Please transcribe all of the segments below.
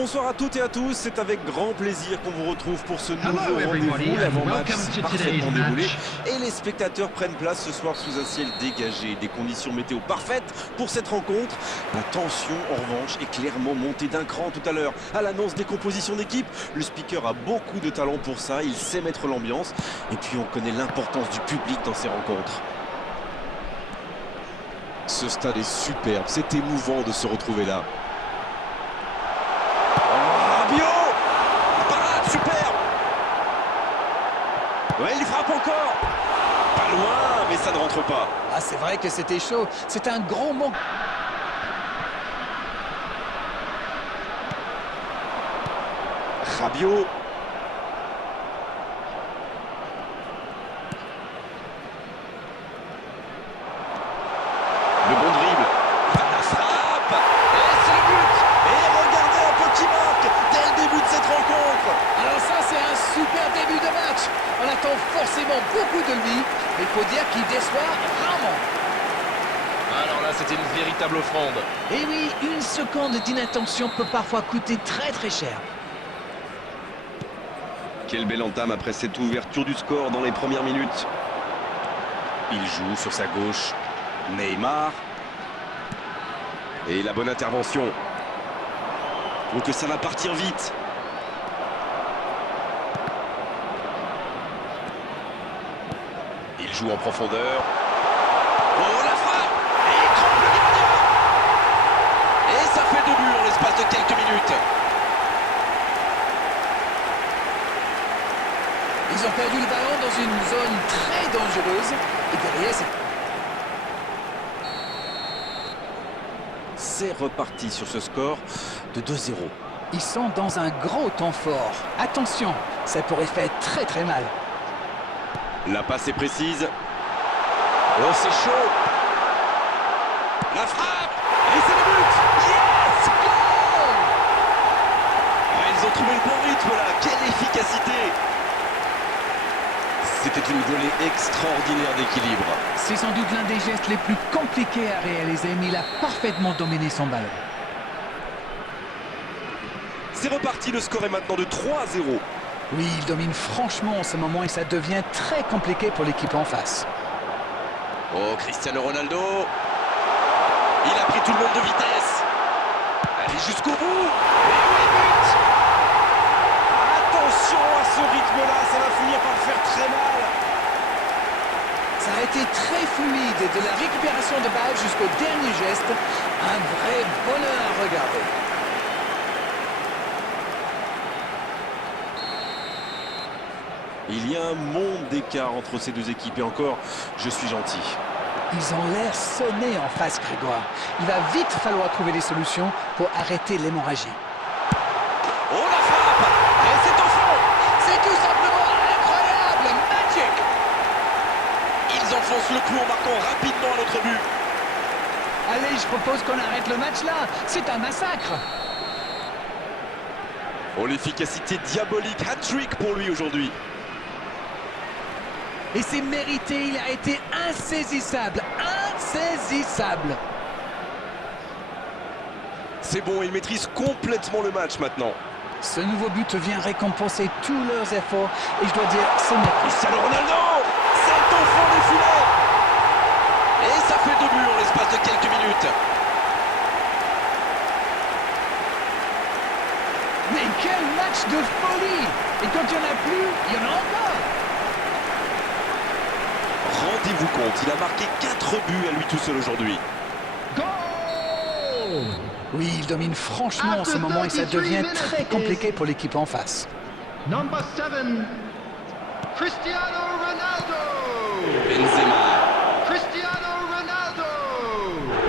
Bonsoir à toutes et à tous, c'est avec grand plaisir qu'on vous retrouve pour ce nouveau rendez-vous. L'avant-match s'est parfaitement déroulé et les spectateurs prennent place ce soir sous un ciel dégagé. Des conditions météo parfaites pour cette rencontre. La tension, en revanche, est clairement montée d'un cran tout à l'heure. À l'annonce des compositions d'équipe, le speaker a beaucoup de talent pour ça, il sait mettre l'ambiance. Et puis on connaît l'importance du public dans ces rencontres. Ce stade est superbe, c'est émouvant de se retrouver là. Ouais, il frappe encore. Pas loin, mais ça ne rentre pas. Ah, c'est vrai que c'était chaud. C'est un grand manque. Rabiot. Le bon dribble. La frappe. Et c'est le but. Et regardez un peu qui marque dès le début de cette rencontre. Alors ça, c'est un super début de match. On attend forcément beaucoup de lui, mais il faut dire qu'il déçoit rarement. Alors là, c'était une véritable offrande. Et oui, une seconde d'inattention peut parfois coûter très très cher. Quelle belle entame après cette ouverture du score dans les premières minutes. Il joue sur sa gauche. Neymar. Et la bonne intervention. Donc ça va partir vite. Il joue en profondeur. Oh, la frappe! Et il trompe le gardien! Et ça fait 2 buts en l'espace de quelques minutes. Ils ont perdu le ballon dans une zone très dangereuse. Et derrière, c'est reparti sur ce score de 2-0. ils sont dans un gros temps fort. Attention, ça pourrait faire très très mal. La passe est précise. Oh, c'est chaud. La frappe. Et c'est le but. Yes! Goal! Ah, ils ont trouvé le bon rythme là. Quelle efficacité. C'était une volée extraordinaire d'équilibre. C'est sans doute l'un des gestes les plus compliqués à réaliser, mais il a parfaitement dominé son ballon. C'est reparti, le score est maintenant de 3-0. Oui, il domine franchement en ce moment et ça devient très compliqué pour l'équipe en face. Oh, Cristiano Ronaldo. Il a pris tout le monde de vitesse. Allez jusqu'au bout. Et oui, but. Attention à ce rythme-là, ça va finir par faire très mal. Ça a été très fluide, de la récupération de balle jusqu'au dernier geste. Un vrai bonheur à regarder. Il y a un monde d'écart entre ces deux équipes et encore, je suis gentil. Ils ont l'air sonnés en face, Grégoire. Il va vite falloir trouver des solutions pour arrêter l'hémorragie. Oh, la frappe. Et c'est au fond. C'est tout simplement incroyable, magic. Ils enfoncent le clou en marquant rapidement à notre but. Allez, je propose qu'on arrête le match là. C'est un massacre. Oh, l'efficacité diabolique, hat-trick pour lui aujourd'hui. Et c'est mérité, il a été insaisissable. Insaisissable. C'est bon, il maîtrise complètement le match maintenant. Ce nouveau but vient récompenser tous leurs efforts. Et je dois dire, c'est mérité. Cristiano Ronaldo. C'est au fond des filets. Et ça fait 2 buts en l'espace de quelques minutes. Mais quel match de folie! Et quand il n'y en a plus, il y en a encore! Rendez-vous compte, il a marqué 4 buts à lui tout seul aujourd'hui. Goal! Oui, il domine franchement en ce moment et ça devient très compliqué pour l'équipe en face. Number 7, Cristiano Ronaldo. Benzema. Cristiano Ronaldo.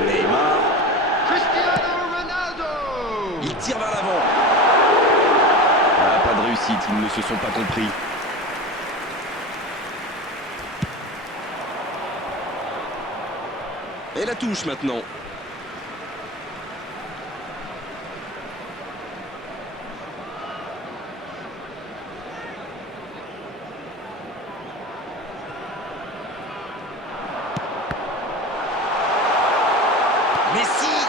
Neymar. Cristiano Ronaldo. Il tire vers l'avant. Ah, pas de réussite, ils ne se sont pas compris. Et la touche maintenant. Messi.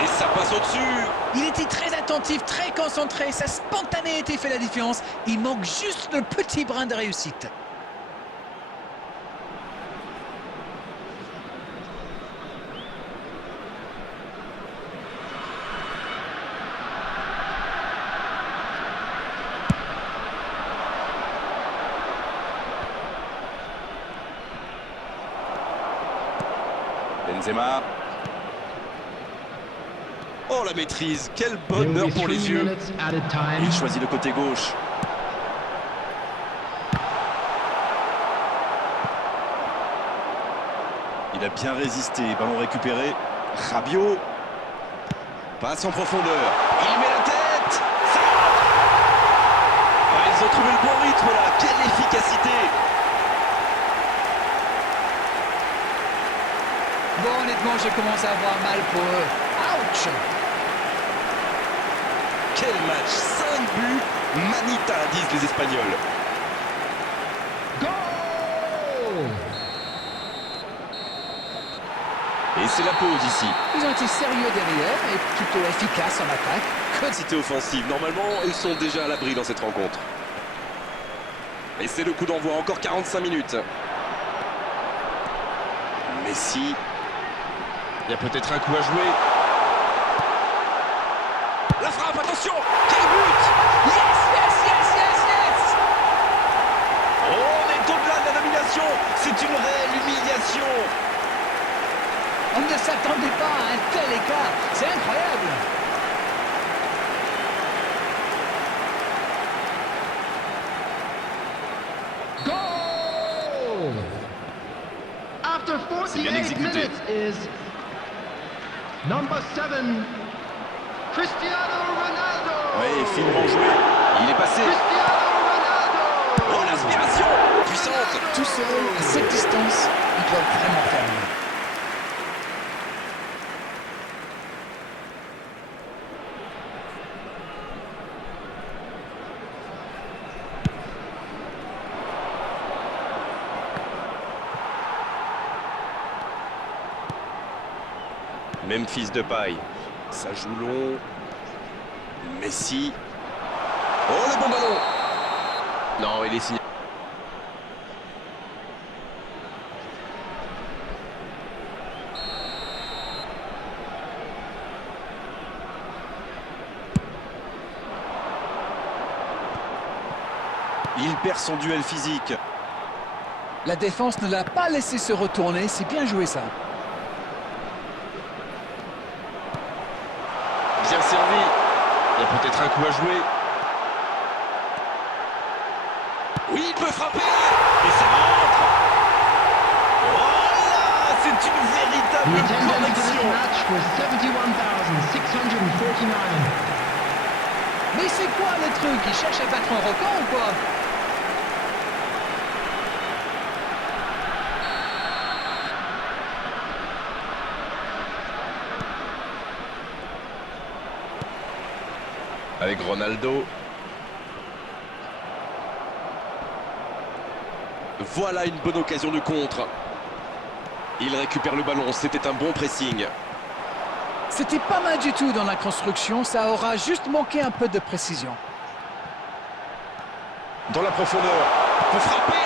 Et ça passe au au-dessus. Il était très attentif, très concentré. Sa spontanéité fait la différence. Il manque juste le petit brin de réussite. Benzema. Oh, la maîtrise. Quel There will bonheur be pour 3 les yeux. minutes added time. Il choisit le côté gauche. Il a bien résisté. Ballon récupéré. Rabiot. Passe en profondeur. Il met la tête. Ça rentre. Ah, ils ont trouvé le bon rythme là. Quelle efficacité. Bon, honnêtement, je commence à avoir mal pour eux. Ouch! Quel match. 5 buts. Manita, disent les Espagnols. Goal! Et c'est la pause ici. Ils ont été sérieux derrière et plutôt efficaces en attaque. Quantité offensive. Normalement, ils sont déjà à l'abri dans cette rencontre. Et c'est le coup d'envoi. Encore 45 minutes. Messi. Il y a peut-être un coup à jouer. La frappe, attention. Quel but. Yes, yes, yes, yes, yes! Oh, on est au-delà de la domination. C'est une réelle humiliation. On ne s'attendait pas à un tel écart. C'est incroyable. Goal! After bien 48 exécuté. minutes is number 7, Cristiano Ronaldo. Oui, finement joué. Il est passé. Cristiano Ronaldo. Oh, l'inspiration puissante. Tout seul, à cette distance, ils doivent vraiment faire mieux. Memphis de paille. Ça joue long. Messi. Oh, le bon ballon. Non, il est signé. Il perd son duel physique. La défense ne l'a pas laissé se retourner. C'est bien joué, ça. Bien servi. Il y a peut-être un coup à jouer. Oui, il peut frapper. Et ça rentre. Oh là, c'est une The véritable attendance for this connexion. match was 71,649. Mais c'est quoi le truc? Ils cherchent à battre un record ou quoi? Avec Ronaldo. Voilà une bonne occasion de contre. Il récupère le ballon, c'était un bon pressing. C'était pas mal du tout dans la construction. Ça aura juste manqué un peu de précision. Dans la profondeur. Pour frapper là.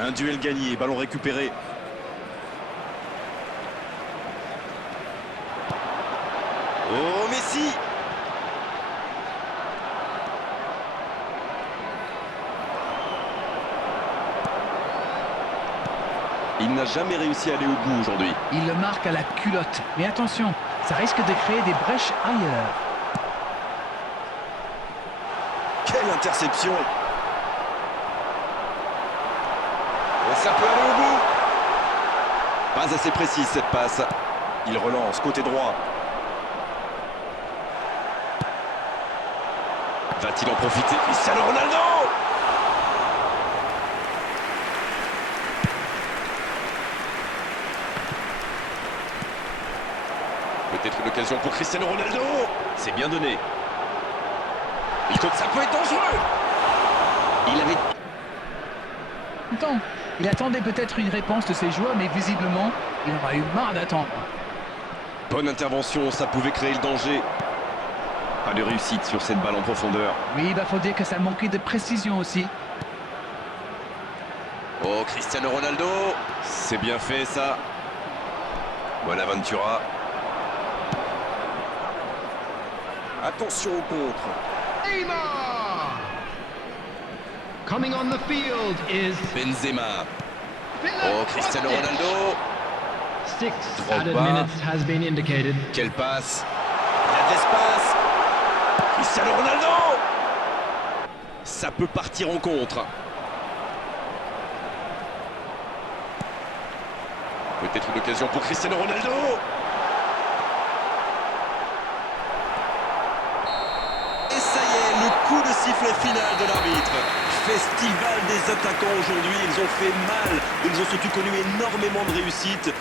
Un duel gagné, ballon récupéré. Oh, Messi! Il n'a jamais réussi à aller au bout aujourd'hui. Il le marque à la culotte. Mais attention, ça risque de créer des brèches ailleurs. Quelle interception! Et ça peut aller au bout. Pas assez précise cette passe. Il relance côté droit. Va-t-il en profiter? Cristiano Ronaldo! Peut-être une occasion pour Cristiano Ronaldo. C'est bien donné. Il compte, ça peut être dangereux. Il avait... Attends, il attendait peut-être une réponse de ses joueurs, mais visiblement, il aura eu marre d'attendre. Bonne intervention, ça pouvait créer le danger. Pas de réussite sur cette balle en profondeur. Oui, il faut dire que ça manquait de précision aussi. Oh, Cristiano Ronaldo. C'est bien fait, ça. Bonaventura. Attention au contre. Neymar. Coming on the field is Benzema. Oh, Cristiano Ronaldo. 6 added Drogba. minutes has been indicated. Quelle passe. Il y a de l'espace. Cristiano Ronaldo. Ça peut partir en contre. Peut-être une occasion pour Cristiano Ronaldo. Et ça y est, le coup de sifflet final de l'arbitre. Festival des attaquants aujourd'hui, ils ont fait mal. Ils ont surtout connu énormément de réussite.